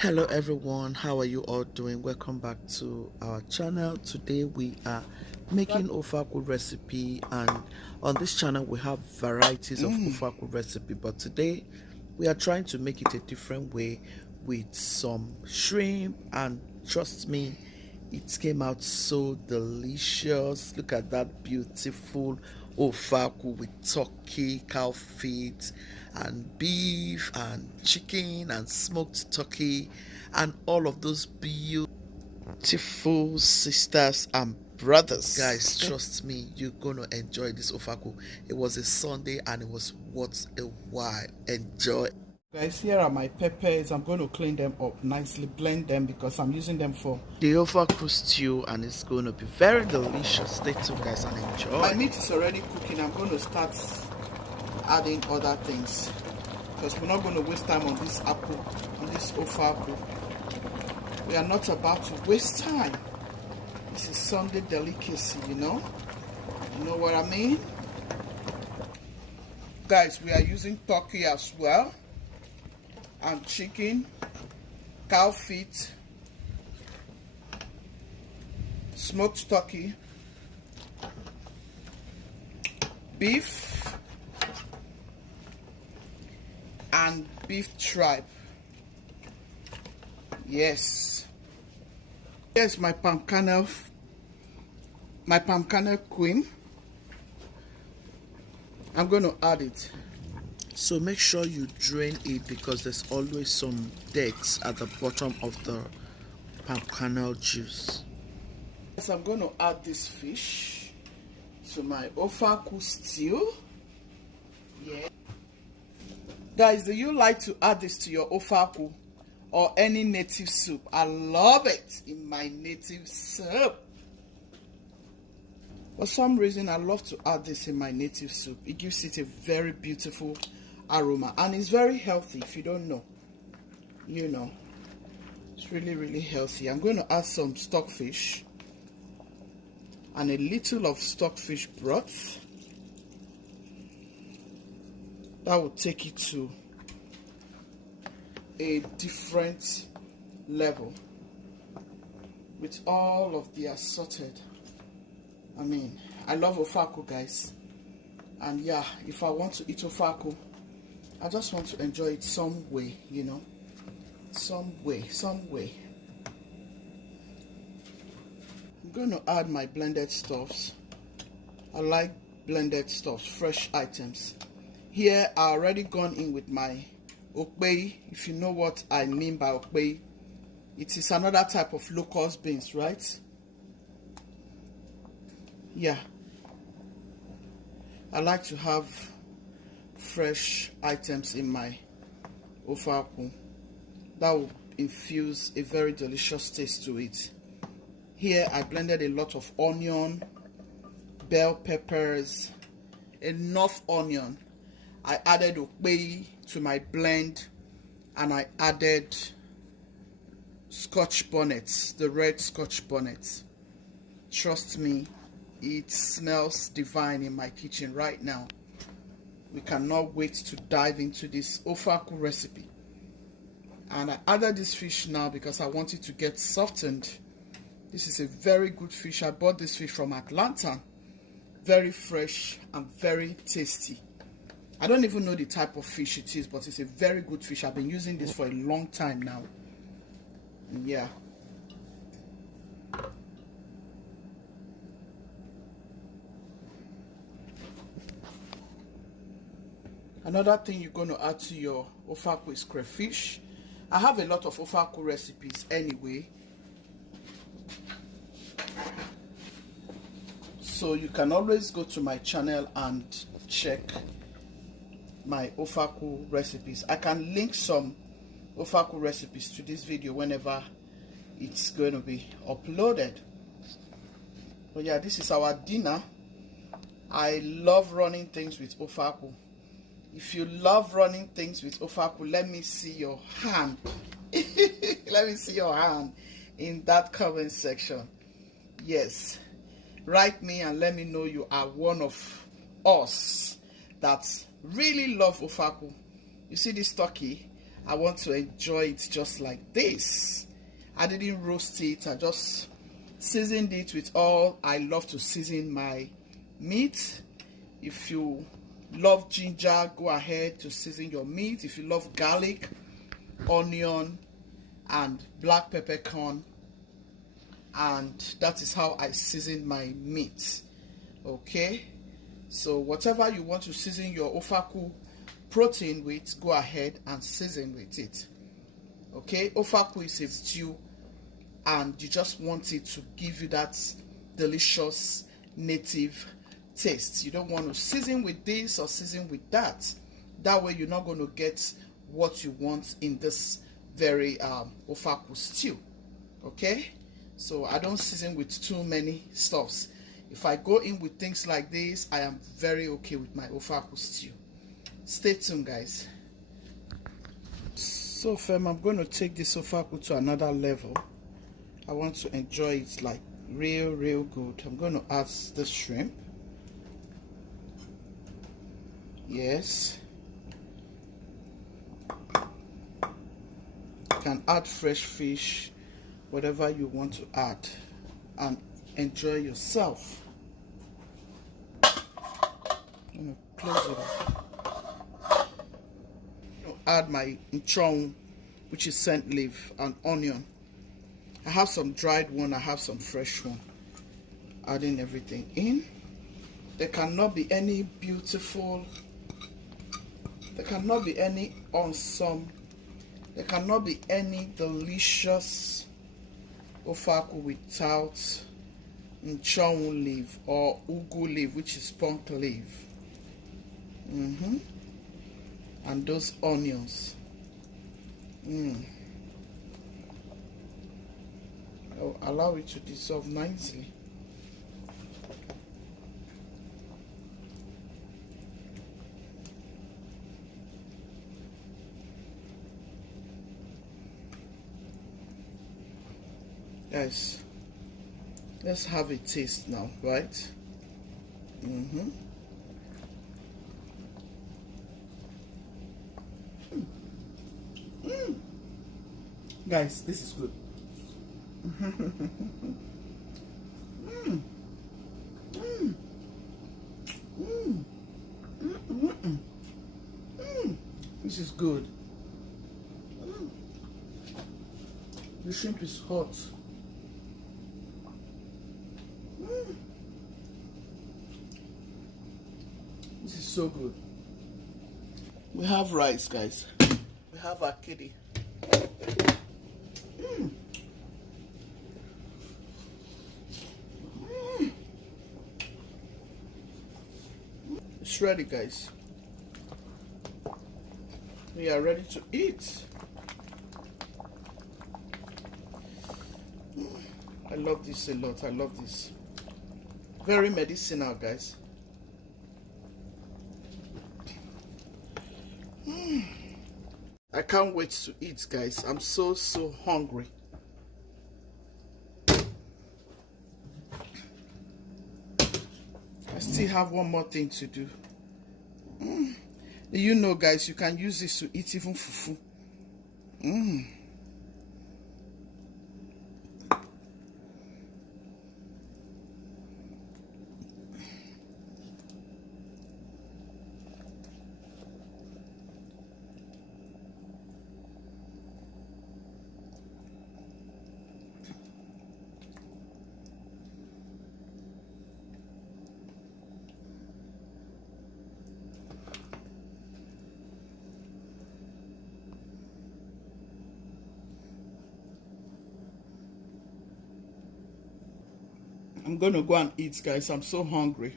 Hello everyone, how are you all doing? Welcome back to our channel. Today we are making ofaku recipe, and on this channel we have varieties of ofaku recipe, but today we are trying to make it a different way with some shrimp, and trust me, it came out so delicious. Look at that beautiful ofaku with turkey, cow feet, and beef, and chicken, and smoked turkey, and all of those beautiful sisters and brothers. Guys, trust me, you're gonna enjoy this ofaku. It was a Sunday and it was worth a while. Enjoy. Guys, here are my peppers. I'm going to clean them up nicely, blend them because I'm using them for the ofaku stew, and it's going to be very delicious. Stay tuned, guys, and enjoy. My meat is already cooking. I'm going to start adding other things because we're not going to waste time on this apple, on this ofaku. We are not about to waste time. This is Sunday delicacy, you know what I mean? Guys, we are using turkey as well, and chicken, cow feet, smoked turkey, beef, and beef tripe. Yes. Here's my palm kernel cream. I'm going to add it. So make sure you drain it because there's always some dirt at the bottom of the palm kernel juice. Yes, I'm going to add this fish to my ofaku stew. Yeah. Guys, do you like to add this to your ofaku or any native soup? I love it in my native soup. For some reason, I love to add this in my native soup. It gives it a very beautiful aroma, and it's very healthy. If you don't know, you know, it's really healthy. I'm going to add some stockfish and a little of stockfish broth. That will take it to a different level with all of the assorted. I mean, I love ofaku, guys, and yeah, if I want to eat ofaku, I just want to enjoy it some way, you know, some way. I'm going to add my blended stuffs. I like blended stuffs, fresh items. Here, I already gone in with my okpei. If you know what I mean by okpei, it is another type of locust beans, right? Yeah, I like to have fresh items in my ofaku. That will infuse a very delicious taste to it. Here I blended a lot of onion, bell peppers, enough onion. I added okpei to my blend, and I added scotch bonnets, the red scotch bonnets. Trust me, it smells divine in my kitchen right now. We cannot wait to dive into this ofaku recipe. And I added this fish now because I want it to get softened. This is a very good fish. I bought this fish from Atlanta. Very fresh and very tasty. I don't even know the type of fish it is, but it's a very good fish. I've been using this for a long time now. Yeah. Another thing you're going to add to your ofaku is crayfish. I have a lot of ofaku recipes anyway, so you can always go to my channel and check my ofaku recipes. I can link some ofaku recipes to this video whenever it's going to be uploaded. But yeah, this is our dinner. I love running things with ofaku. If you love running things with ofaku, let me see your hand. Let me see your hand in that comment section. Yes, write me and let me know you are one of us that really love ofaku. You see this turkey, I want to enjoy it just like this. I didn't roast it. I just seasoned it with all I love to season my meat. If you love ginger, go ahead to season your meat. If you love garlic, onion, and black peppercorn, and that is how I season my meat. Okay, so whatever you want to season your ofaku protein with, go ahead and season with it. Okay, ofaku is a stew, and you just want it to give you that delicious native taste. You don't want to season with this or season with that. That way you're not going to get what you want in this very ofaku stew. Okay, so I don't season with too many stuffs. If I go in with things like this, I am very okay with my ofaku stew. Stay tuned, guys. So fam, I'm going to take this ofaku to another level. I want to enjoy it like real good. I'm going to add the shrimp. Yes. You can add fresh fish, whatever you want to add, and enjoy yourself. I'm going to close it up. Add my nchong, which is scent leaf, and onion. I have some dried one, I have some fresh one. Adding everything in. There cannot be any beautiful, there cannot be any awesome, there cannot be any delicious ofaku without nchong leaf or ugu leaf, which is punk leaf. And those onions. I'll allow it to dissolve nicely. Guys, let's have a taste now, right? Guys, this is good. This is good. The shrimp is hot. This is so good. We have rice, guys. We have our kitty. It's ready, guys. We are ready to eat. I love this a lot. I love this. Very medicinal, guys. I can't wait to eat, guys. I'm so hungry. I still have one more thing to do. You know, guys, you can use this to eat even fufu. I'm gonna go and eat, guys. I'm so hungry.